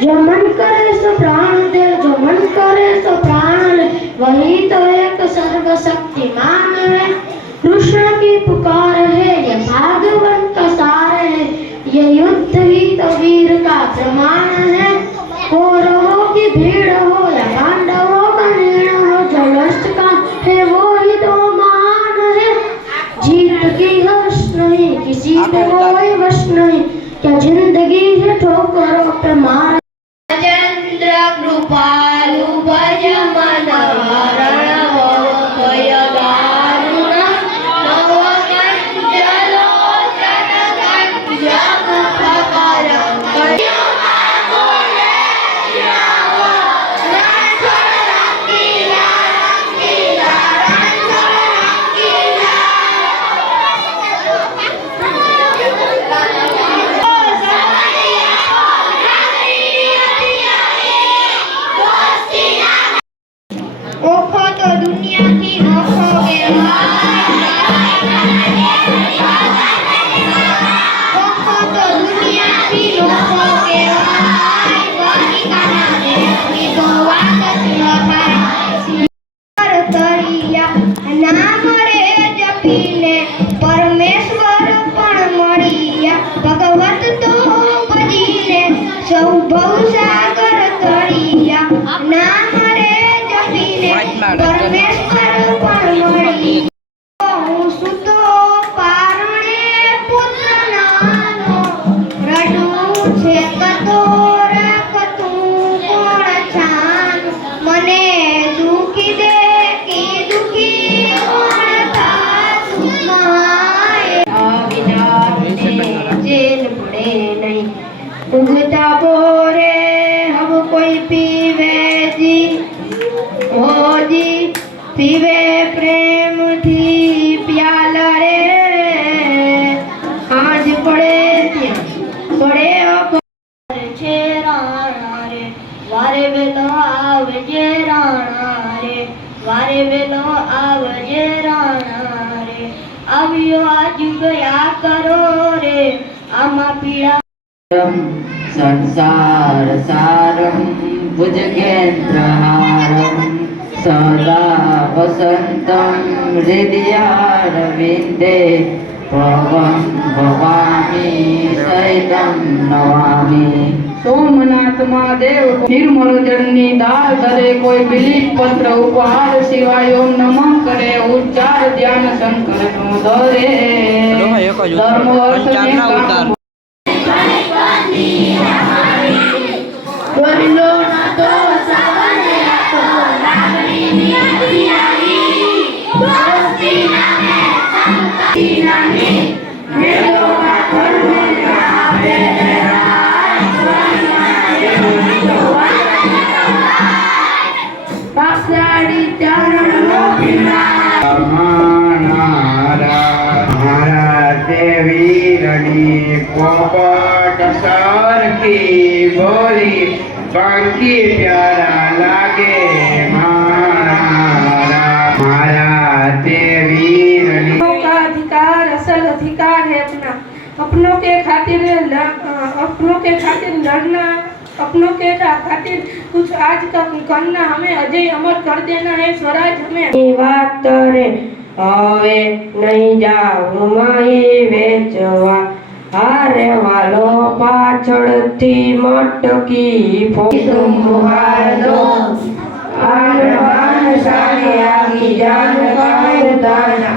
जो मन करे सो प्राण दे जो मन करे सो प्राण। ले वही तो एक सर्वशक्तिमान है कृष्ण की पुकार है ये भागवन का सार है। ये युद्ध ही तो वीर का प्रमाण है। कौरवों की भीड़ हो या पांडवों का निर्णय हो जो लक्ष्य का है वो ही तो महान है। जीत की हर्ष नहीं किसी पे कोई वश नहीं। क्या Rupa. તળિયા નામ રે જપીને પરમેશ્વર પણ મળ્યા હું સુતો પારણે પુત્રનાનો રડું છે કતોર કતું કોણ છાન મને દુખી દે કી દુખી કોણ થાતું માય આવિનાને જેલ પડે નહીં. ઉગતા બોરે वारे बेलो आव जे राणा रे, वारे बेलो आवे जे राणा रे। अवियो आज गया करो रे, आमा पीड़ा। संसार सारम भुजगेन्द्र हारम सदा वसंतम हृदय अरविंदे पवन भवान સોમનાથ દેવ નિર્મળ જળની દાળ ધરે કોઈ બિલીપ પત્ર ઉપહાર સિવાય ઓમ નમઃ કરે ઉચ્ચાર ધ્યાન શંકરનું ધરે ધર્મ અર્થ ને કામ દેવીરની પોપટ સરખી બોલી બાકી પ્યારા લાગે મારા મારા દેવીરની का अधिकार असल अधिकार है अपना अपनों के खातिर लड़- अपनों के खातिर लड़ना अपनों के खातिर कुछ आज का करना हमें अजय अमर कर देना है स्वराज हमें વાત રે હવે નહીં જાઉં માહી વેચવા હારે વાલો પાછળથી મટકી ફોટું મુહારદો આનવાન સારી આવી જાન કાય દાના.